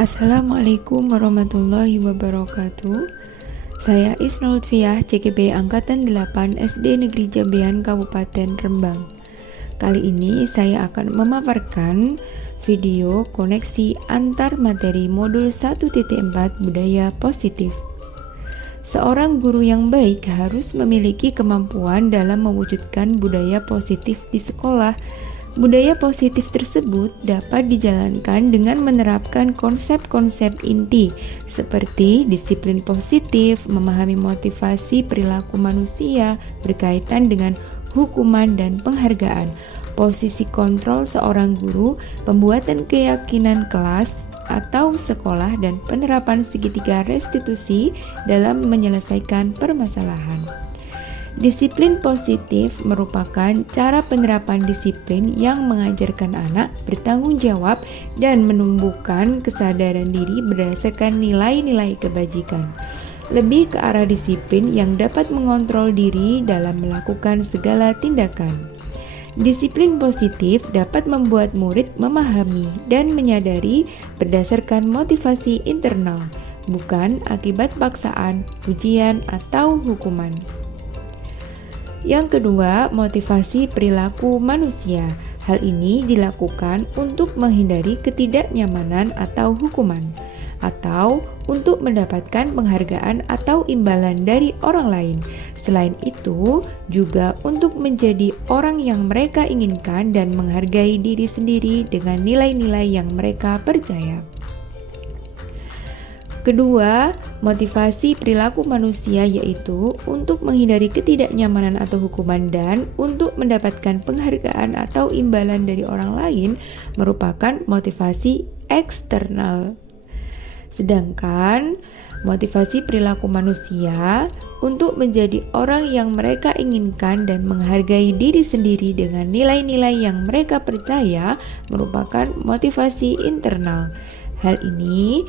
Assalamualaikum warahmatullahi wabarakatuh. Saya Isna Lutfiah, CGP Angkatan 8 SD Negeri Jambean Kabupaten Rembang. Kali ini saya akan memaparkan video koneksi antar materi modul 1.4 budaya positif. Seorang guru yang baik harus memiliki kemampuan dalam mewujudkan budaya positif di sekolah. Budaya positif tersebut dapat dijalankan dengan menerapkan konsep-konsep inti seperti disiplin positif, memahami motivasi perilaku manusia berkaitan dengan hukuman dan penghargaan, posisi kontrol seorang guru, pembuatan keyakinan kelas atau sekolah, dan penerapan segitiga restitusi dalam menyelesaikan permasalahan. Disiplin positif merupakan cara penerapan disiplin yang mengajarkan anak bertanggung jawab dan menumbuhkan kesadaran diri berdasarkan nilai-nilai kebajikan. Lebih ke arah disiplin yang dapat mengontrol diri dalam melakukan segala tindakan. Disiplin positif dapat membuat murid memahami dan menyadari berdasarkan motivasi internal, bukan akibat paksaan, ujian, atau hukuman. Yang kedua, motivasi perilaku manusia. Hal ini dilakukan untuk menghindari ketidaknyamanan atau hukuman, atau untuk mendapatkan penghargaan atau imbalan dari orang lain. Selain itu, juga untuk menjadi orang yang mereka inginkan dan menghargai diri sendiri dengan nilai-nilai yang mereka percaya. Kedua, motivasi perilaku manusia yaitu untuk menghindari ketidaknyamanan atau hukuman dan untuk mendapatkan penghargaan atau imbalan dari orang lain merupakan motivasi eksternal. Sedangkan motivasi perilaku manusia untuk menjadi orang yang mereka inginkan dan menghargai diri sendiri dengan nilai-nilai yang mereka percaya merupakan motivasi internal. Hal ini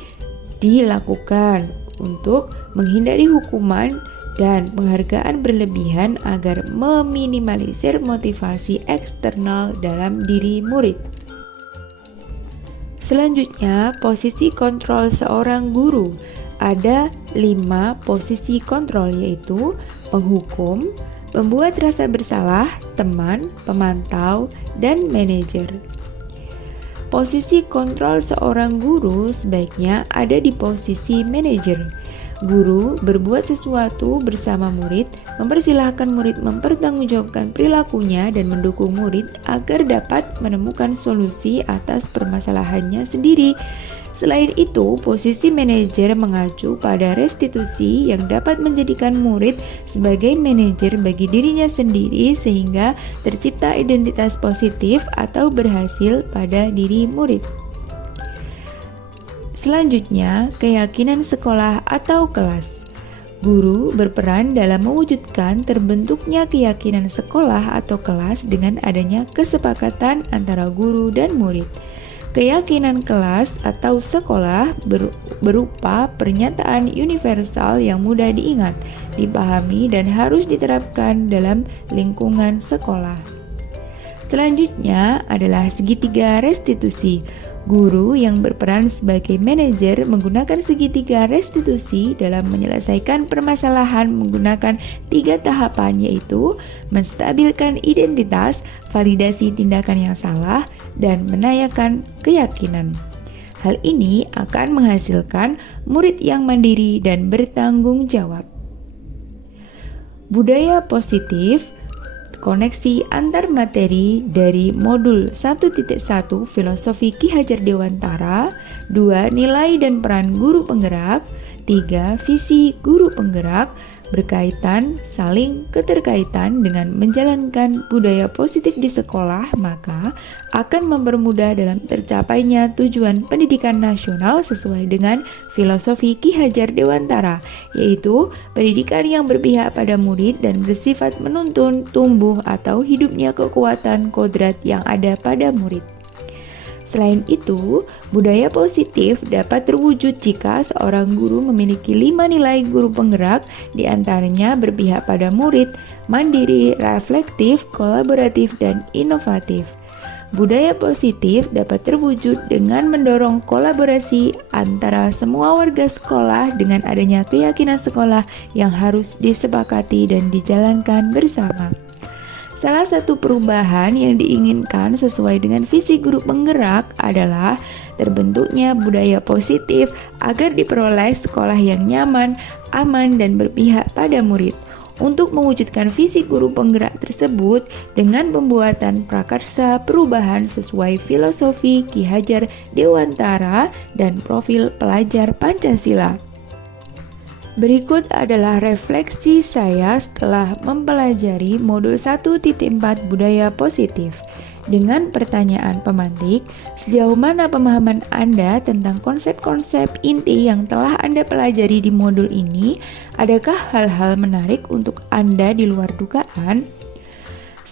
dilakukan untuk menghindari hukuman dan penghargaan berlebihan agar meminimalisir motivasi eksternal dalam diri murid. Selanjutnya, posisi kontrol seorang guru. Ada 5 posisi kontrol, yaitu penghukum, pembuat rasa bersalah, teman, pemantau, dan manajer. Posisi kontrol seorang guru sebaiknya ada di posisi manajer. Guru berbuat sesuatu bersama murid, mempersilahkan murid mempertanggungjawabkan perilakunya dan mendukung murid agar dapat menemukan solusi atas permasalahannya sendiri. Selain itu, posisi manajer mengacu pada restitusi yang dapat menjadikan murid sebagai manajer bagi dirinya sendiri sehingga tercipta identitas positif atau berhasil pada diri murid. Selanjutnya, keyakinan sekolah atau kelas. Guru berperan dalam mewujudkan terbentuknya keyakinan sekolah atau kelas dengan adanya kesepakatan antara guru dan murid. Keyakinan kelas atau sekolah berupa pernyataan universal yang mudah diingat, dipahami, dan harus diterapkan dalam lingkungan sekolah. Selanjutnya adalah segitiga restitusi. Guru yang berperan sebagai manajer menggunakan segitiga restitusi dalam menyelesaikan permasalahan menggunakan 3 tahapan, yaitu menstabilkan identitas, validasi tindakan yang salah, dan menayakan keyakinan. Hal ini akan menghasilkan murid yang mandiri dan bertanggung jawab. Budaya positif, koneksi antar materi dari modul 1.1 Filosofi Ki Hajar Dewantara. 2. Nilai dan peran guru penggerak. 3. Visi guru penggerak berkaitan saling keterkaitan dengan menjalankan budaya positif di sekolah, maka akan mempermudah dalam tercapainya tujuan pendidikan nasional sesuai dengan filosofi Ki Hajar Dewantara, yaitu pendidikan yang berpihak pada murid dan bersifat menuntun tumbuh atau hidupnya kekuatan kodrat yang ada pada murid. Selain itu, budaya positif dapat terwujud jika seorang guru memiliki 5 nilai guru penggerak, diantaranya berpihak pada murid, mandiri, reflektif, kolaboratif, dan inovatif. Budaya positif dapat terwujud dengan mendorong kolaborasi antara semua warga sekolah dengan adanya keyakinan sekolah yang harus disepakati dan dijalankan bersama. Salah satu perubahan yang diinginkan sesuai dengan visi guru penggerak adalah terbentuknya budaya positif agar diperoleh sekolah yang nyaman, aman, dan berpihak pada murid. Untuk mewujudkan visi guru penggerak tersebut dengan pembuatan prakarsa perubahan sesuai filosofi Ki Hajar Dewantara dan profil pelajar Pancasila. Berikut adalah refleksi saya setelah mempelajari modul 1.4 budaya positif. Dengan pertanyaan pemantik, sejauh mana pemahaman Anda tentang konsep-konsep inti yang telah Anda pelajari di modul ini? Adakah hal-hal menarik untuk Anda di luar dugaan?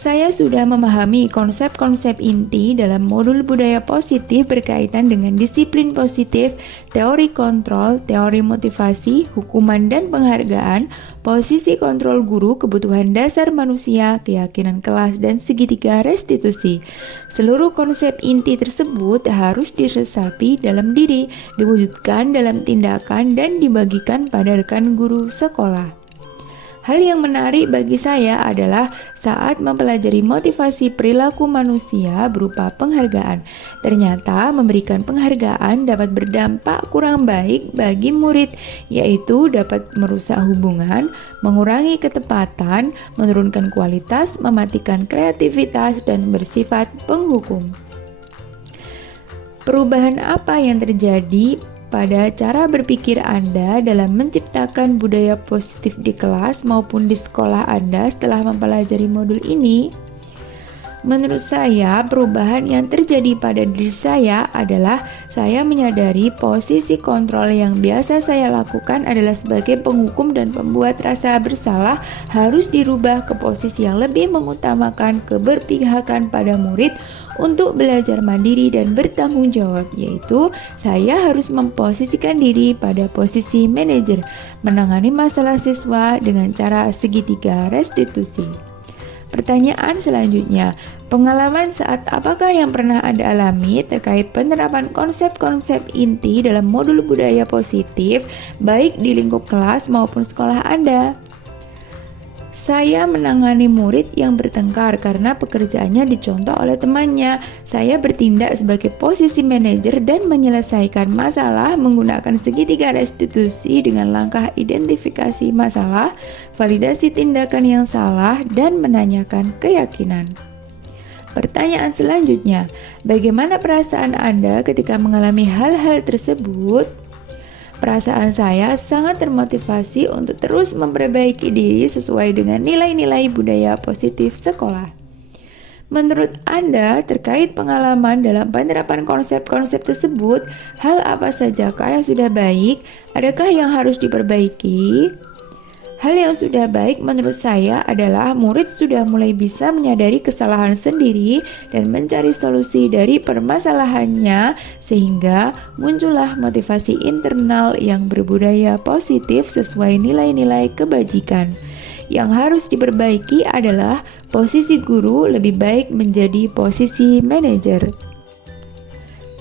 Saya sudah memahami konsep-konsep inti dalam modul budaya positif berkaitan dengan disiplin positif, teori kontrol, teori motivasi, hukuman dan penghargaan, posisi kontrol guru, kebutuhan dasar manusia, keyakinan kelas, dan segitiga restitusi. Seluruh konsep inti tersebut harus diresapi dalam diri, diwujudkan dalam tindakan, dan dibagikan pada rekan guru sekolah. Hal yang menarik bagi saya adalah saat mempelajari motivasi perilaku manusia berupa penghargaan. Ternyata memberikan penghargaan dapat berdampak kurang baik bagi murid, yaitu dapat merusak hubungan, mengurangi ketepatan, menurunkan kualitas, mematikan kreativitas, dan bersifat penghukum. Perubahan apa yang terjadi pada cara berpikir Anda dalam menciptakan budaya positif di kelas maupun di sekolah Anda setelah mempelajari modul ini? Menurut saya, perubahan yang terjadi pada diri saya adalah saya menyadari posisi kontrol yang biasa saya lakukan adalah sebagai penghukum dan pembuat rasa bersalah harus dirubah ke posisi yang lebih mengutamakan keberpihakan pada murid untuk belajar mandiri dan bertanggung jawab, yaitu saya harus memposisikan diri pada posisi manajer, menangani masalah siswa dengan cara segitiga restitusi. Pertanyaan selanjutnya, pengalaman saat apakah yang pernah Anda alami terkait penerapan konsep-konsep inti dalam modul budaya positif, baik di lingkup kelas maupun sekolah Anda? Saya menangani murid yang bertengkar karena pekerjaannya dicontoh oleh temannya. Saya bertindak sebagai posisi manajer dan menyelesaikan masalah menggunakan segitiga restitusi dengan langkah identifikasi masalah, validasi tindakan yang salah, dan menanyakan keyakinan. Pertanyaan selanjutnya, bagaimana perasaan Anda ketika mengalami hal-hal tersebut? Perasaan saya sangat termotivasi untuk terus memperbaiki diri sesuai dengan nilai-nilai budaya positif sekolah. Menurut Anda, terkait pengalaman dalam penerapan konsep-konsep tersebut, hal apa sajakah yang sudah baik? Adakah yang harus diperbaiki? Hal yang sudah baik menurut saya adalah murid sudah mulai bisa menyadari kesalahan sendiri dan mencari solusi dari permasalahannya, sehingga muncullah motivasi internal yang berbudaya positif sesuai nilai-nilai kebajikan. Yang harus diperbaiki adalah posisi guru lebih baik menjadi posisi manajer.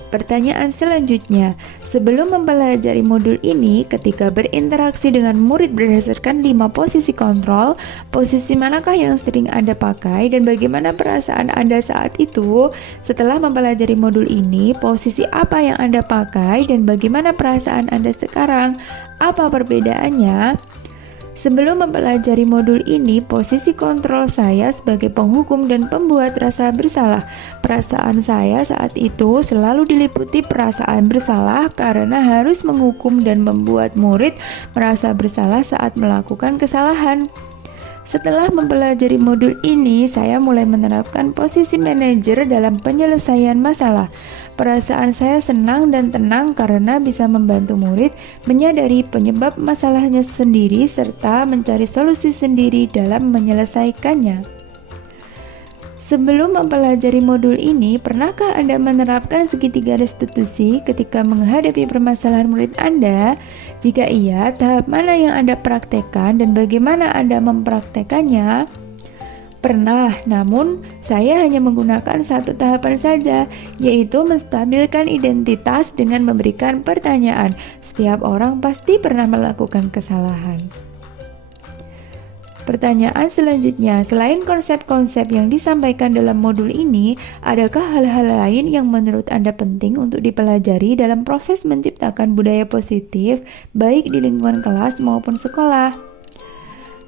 Pertanyaan selanjutnya, sebelum mempelajari modul ini, ketika berinteraksi dengan murid berdasarkan 5 posisi kontrol, posisi manakah yang sering Anda pakai dan bagaimana perasaan Anda saat itu? Setelah mempelajari modul ini, posisi apa yang Anda pakai dan bagaimana perasaan Anda sekarang? Apa perbedaannya? Sebelum mempelajari modul ini, posisi kontrol saya sebagai penghukum dan pembuat rasa bersalah. Perasaan saya saat itu selalu diliputi perasaan bersalah karena harus menghukum dan membuat murid merasa bersalah saat melakukan kesalahan. Setelah mempelajari modul ini, saya mulai menerapkan posisi manajer dalam penyelesaian masalah. Perasaan saya senang dan tenang karena bisa membantu murid menyadari penyebab masalahnya sendiri serta mencari solusi sendiri dalam menyelesaikannya. Sebelum mempelajari modul ini, pernahkah Anda menerapkan segitiga restitusi ketika menghadapi permasalahan murid Anda? Jika iya, tahap mana yang Anda praktekkan dan bagaimana Anda mempraktekannya? Pernah, namun saya hanya menggunakan satu tahapan saja, yaitu menstabilkan identitas dengan memberikan pertanyaan. Setiap orang pasti pernah melakukan kesalahan. Pertanyaan selanjutnya, selain konsep-konsep yang disampaikan dalam modul ini, adakah hal-hal lain yang menurut Anda penting untuk dipelajari dalam proses menciptakan budaya positif, baik di lingkungan kelas maupun sekolah?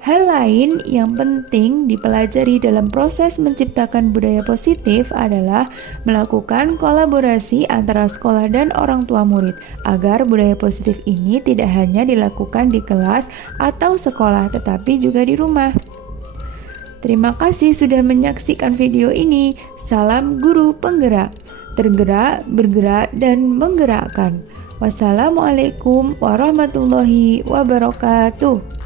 Hal lain yang penting dipelajari dalam proses menciptakan budaya positif adalah melakukan kolaborasi antara sekolah dan orang tua murid agar budaya positif ini tidak hanya dilakukan di kelas atau sekolah tetapi juga di rumah. Terima kasih sudah menyaksikan video ini. Salam guru penggerak, tergerak, bergerak, dan menggerakkan. Wassalamualaikum warahmatullahi wabarakatuh.